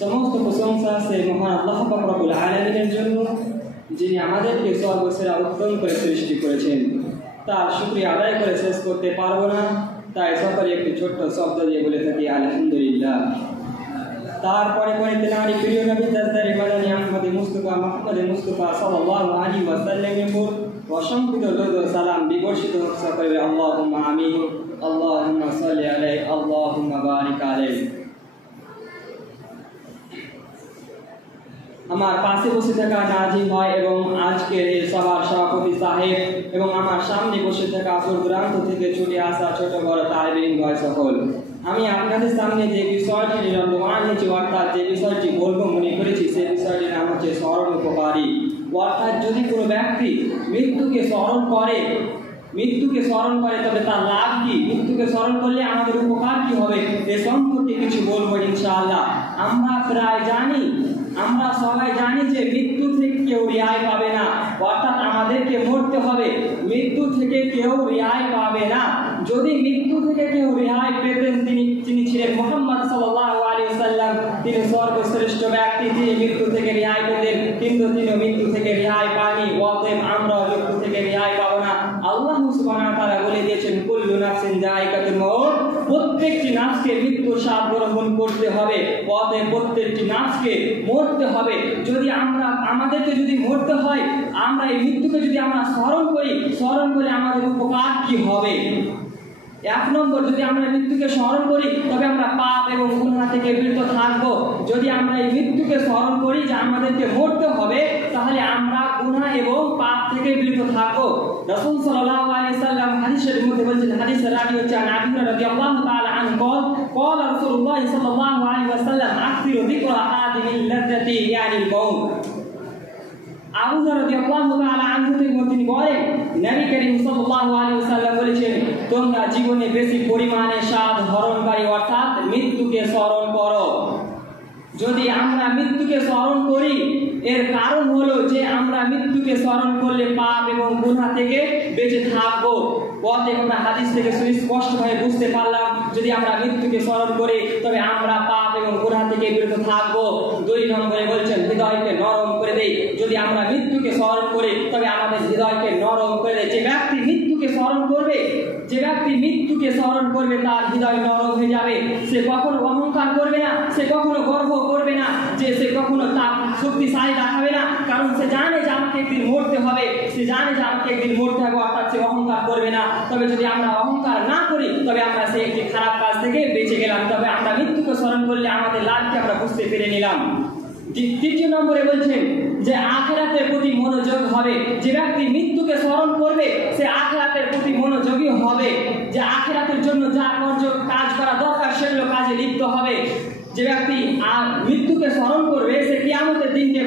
সমস্ত প্রশংসা সেই মহান আল্লাহ পাক রব্বুল আলামিনের জন্য, যিনি আমাদেরকে সর্বসেরা উত্তম করে সৃষ্টি করেছেন। তার শুকরিয়া আদায় করে শেষ করতে পারবো না, তাই সকলে একটি ছোট্ট শব্দ দিয়ে বলে থাকি আলহামদুলিল্লাহ। তারপরে তেনারি প্রিয় নবী দাসদারি মাদানী আহমদ মুস্তাফা সাল্লাল্লাহু আলাইহি ওয়াসাল্লামের উপর অসংখ্য দরুদ ও সালাম বিবর্ষিত হোক সকলে আল্লাহুম্মা আমিন। আল্লাহুম্মা সাল্লি আলাইহি আল্লাহুম্মা বারিক আলাইহি। আমার পাশে বসে থাকা নাজিম হয় এবং আজকের এই সভার সভাপতি সাহেব এবং আমার সামনে বসে থাকা দূর দূরান্ত থেকে ছুটে আসা ছোট বড় তালিবিন ভাই সকল, আমি আপনাদের সামনে যে বিষয়টি নিরন্তমান হয়েছি, অর্থাৎ যে বিষয়টি বলবো মনে করেছি, সেই বিষয়টির নাম হচ্ছে স্মরণ উপকারী। অর্থাৎ যদি কোনো ব্যক্তি মৃত্যুকে স্মরণ করে তবে তার লাভ কি, মৃত্যুকে স্মরণ করলে আমাদের উপকার কি হবে, এ সম্পর্কে কিছু বলবো ইনশাআল্লাহ। আমরা সবাই জানি যে মৃত্যু থেকে কেউ রেহাই পাবে না, অর্থাৎ আমাদেরকে মরতে হবে, মৃত্যু থেকে কেউ রেহাই পাবে না। যদি মৃত্যু থেকে কেউ রেহাই পেতেন তিনি ছিলেন মুহাম্মদ সাল্লাল্লাহু আলাইহি ওয়াসাল্লাম। তিনি সর্বশ্রেষ্ঠ ব্যক্তি, তিনি মৃত্যু থেকে রেহাই পেতেন, কিন্তু তিনি মৃত্যু থেকে রেহাই পাননি। অতএব আমরাও মৃত্যু থেকে রেহাই পাবো না। আল্লাহ সুবহানাহু ওয়া তাআলা বলে দিয়েছেন কুল্লু নাফসিন যায়িকাতুল মাউত, প্রত্যেকটি নাফসকে মৃত্যুর স্বাদ গ্রহণ করতে হবে। অতএব প্রত্যেকটি নাফসকে মরতে হবে। যদি আমাদেরকে যদি মরতে হয়, আমরা এই মৃত্যুকে যদি আমরা স্মরণ করে আমাদের উপকার কি হবে? এক নম্বর, যদি আমরা মৃত্যুকে স্মরণ করি তবে আমরা পাপ এবং গুনাহ থেকে বিরত থাকব। যদি আমরা এই মৃত্যুকে স্মরণ করি যে আমাদেরকে মরতে হবে, তাহলে আমরা গুনাহ এবং পাপ থেকে বিরত থাকব। রাসূল সাল্লাল্লাহু আলাইহি ওয়াসাল্লাম হাদিসের মধ্যে বলেছেন, হাদিসের রাবি হচ্ছে আবু হুরায়রা রাদিয়াল্লাহু তাআলা আনহু قال রাসূলুল্লাহ সাল্লাল্লাহু আলাইহি ওয়াসাল্লাম আকসিরু যিকরা হাদিহিল লাযযাতি ইয়ানিল মাউত। আবু হুরায়রা রাদিয়াল্লাহু তাআলা আনহু তিনি বলেন, নবী করিম সাল্লাল্লাহু আলাইহি ওয়াসাল্লাম বলেছেন, তোমরা জীবনে বেশি পরিমাণে স্বাদ হরণকারী অর্থাৎ মৃত্যুকে স্মরণ করো। যদি আমরা মৃত্যুকে স্মরণ করি, এর কারণ হলো যে আমরা মৃত্যুকে স্মরণ করলে পাপ এবং গুনাহ থেকে বেঁচে থাকবো। অতএব আমরা হাদিস থেকে সুস্পষ্টভাবে বুঝতে পারলাম, যদি আমরা মৃত্যুকে স্মরণ করি তবে আমরা পাপ এবং গুনাহ থেকে বিরত থাকবো। 2 নম্বরে বলছেন হৃদয়কে নরম করে দেই। যদি আমরা মৃত্যুকে স্মরণ করি তবে আমাদের হৃদয়কে নরম করে দেয়। যে ব্যক্তি মৃত্যুকে স্মরণ করবে তার হৃদয় নরম হয়ে যাবে। সে কখনো অহংকার করবে না, সে কখনো গর্ব করবে না, যে সে কখনো তার শক্তিশালী দেখাবে না, কারণ সে জানে যে আমাকে একদিন মরতে হবে, অর্থাৎ সে অহংকার করবে না। তবে যদি আমরা অহংকার না করি তবে আমরা সেই একটি খারাপ কাজ থেকে বেঁচে গেলাম। তবে আমরা মৃত্যুকে স্মরণ করলে আমাদের লাভকে আমরা বুঝতে পেরে নিলাম। 3 নম্বরে বলছেন যে আখিরাতের প্রতি মনোযোগ হবে। যে ব্যক্তি মৃত্যুকে স্মরণ করবে সে আখিরাতের প্রতি মনোযোগী হবে, যে আখিরাতের জন্য যা কাজ করা দরকার সেগুলো কাজে লিপ্ত হবে। যে ব্যক্তি মৃত্যুকে স্মরণ করবে সে কিয়ামতের দিনকে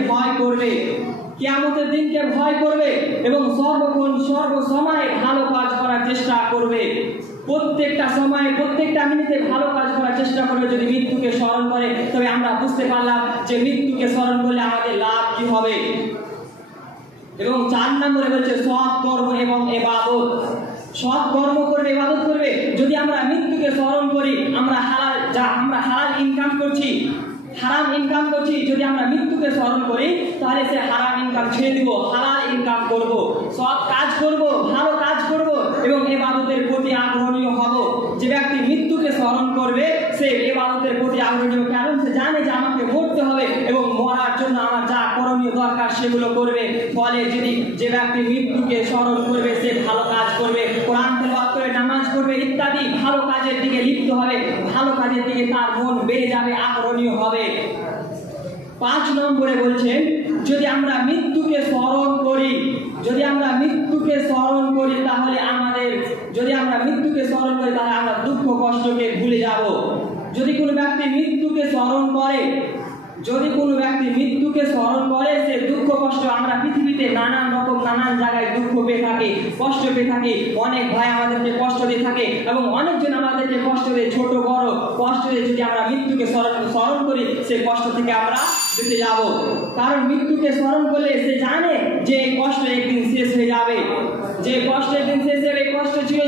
ভয় করবে এবং সর্বসময় ভালো কাজ করার চেষ্টা করবে। প্রত্যেকটা সময়ে প্রত্যেকটা মিনিটে ভালো কাজ করার চেষ্টা করবে। যদি মৃত্যুকে স্মরণ করে তবে আমরা বুঝতে পারলাম যে মৃত্যুকে স্মরণ করলে আমাদের লাভ কি হবে। এবং 4 নম্বরে বলছে সৎ কর্ম এবং ইবাদত। সৎ কর্ম করবে, ইবাদত করবে। যদি আমরা মৃত্যুকে স্মরণ করি, আমরা হালাল ইনকাম করছি, হারাম ইনকাম করছি, যদি আমরা মৃত্যুকে স্মরণ করি তাহলে সে হারাম ইনকাম ছেড়ে দিব, হালাল ইনকাম করব, সৎ কাজ করব, ভালো কাজ করব এবং ইবাদতের প্রতি আগ্রহী হব। যে ব্যক্তি মৃত্যুকে স্মরণ করবে সে ইবাদতের প্রতি আগ্রহী হবে, কারণ সে জানে যে আমাকে মরতে হবে এবং মরার জন্য আমার যা করণীয় দরকার সেগুলো করবে। ফলে যে ব্যক্তি মৃত্যুকে স্মরণ করবে সে ভালো কাজ করবে, কোরআন তেলাওয়াত করে, নামাজ পড়বে ইত্যাদি ভালো কাজের দিকে লিপ্ত হবে। ভালো কাজের দিকে তার মন বেড়ে যাবে, আগ্রহী হবে। 5 নম্বরে বলছেন যদি আমরা মৃত্যুকে স্মরণ করি তাহলে আমরা দুঃখ কষ্টকে ভুলে যাব। যদি কোনো ব্যক্তি মৃত্যুকে স্মরণ করে সে দুঃখ কষ্ট, আমরা পৃথিবীতে নানান জায়গায় দুঃখ পেয়ে থাকি, কষ্ট পেয়ে থাকি। অনেক ভাই আমাদেরকে কষ্ট দিয়ে থাকে এবং অনেকজন আমাদেরকে কষ্ট দেয়, ছোট বড় কষ্ট দিয়ে। যদি আমরা মৃত্যুকে স্মরণ করি সেই কষ্ট থেকে আমরা বেঁচে যাব। কারণ মৃত্যুকে স্মরণ করলে সে জানে যে এই কষ্ট একদিন শেষ হয়ে যাবে। যে কষ্ট একদিন শেষ হবে, এই কষ্ট ছিল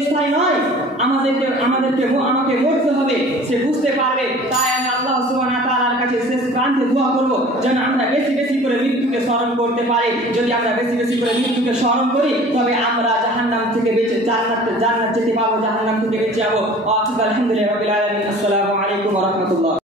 আমাকে মরতে হবে সে বুঝতে পারবে। তাই আমি আল্লাহ সুবহানাহু ওয়া তাআলার কাছে শেষ প্রান্তে দোয়া করব যেন আমরা বেশি বেশি করে মৃত্যুকে স্মরণ করতে পারি। যদি আমরা বেশি বেশি করে মৃত্যুকে স্মরণ করি তবে আমরা জাহান্নাম থেকে বেঁচে জান্নাত যেতে পারবো, জাহান্নাম থেকে বেঁচে যাবো। আলহামদুলিল্লাহ রাব্বিল আলামিন। আসসালামু আলাইকুম ওয়া রাহমাতুল্লাহ।